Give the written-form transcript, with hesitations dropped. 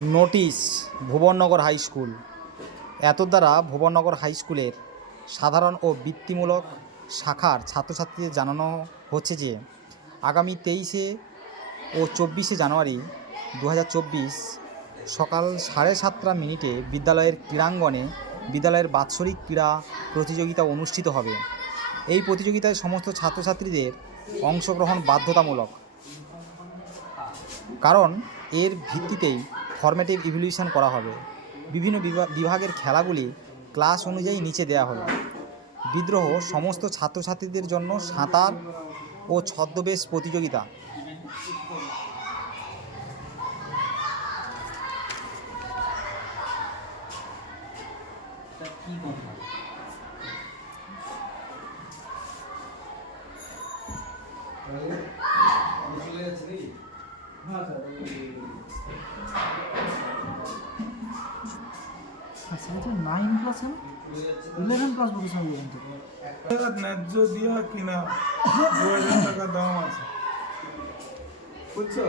Notice Bhubannagar high school. এতদ্বারা Bhubannagar high স্কুলের সাধারণ ও বৃত্তিমূলক শাখার ছাত্রছাত্রীদের জানানো হচ্ছে যে আগামী 23 ও 24 জানুয়ারি 2024 সকাল 7:30 বিদ্যালয়ের ক্রীড়াঙ্গনে বিদ্যালয়ের বাৎসরিক ক্রীড়া প্রতিযোগিতা অনুষ্ঠিত হবে। এই প্রতিযোগিতায় সমস্ত ছাত্রছাত্রীদের অংশগ্রহণ বাধ্যতামূলক, কারণ এর ভিত্তিতেই ফরমেটিভ ইভ্যালুয়েশন করা হবে। বিভিন্ন বিভাগের খেলাগুলি ক্লাস অনুযায়ী নিচে দেওয়া হলো। বিদ্রোহ সমস্ত ছাত্রছাত্রীদের জন্য সাঁতার ও ছদ্মবেশ প্রতিযোগিতা, नाइन प्लस है 11 प्लस ভোকেশনাল ইভেন্ট ন্যায্য দিয়া কিনা 2000 টাকা দাম আছে, বুঝছো?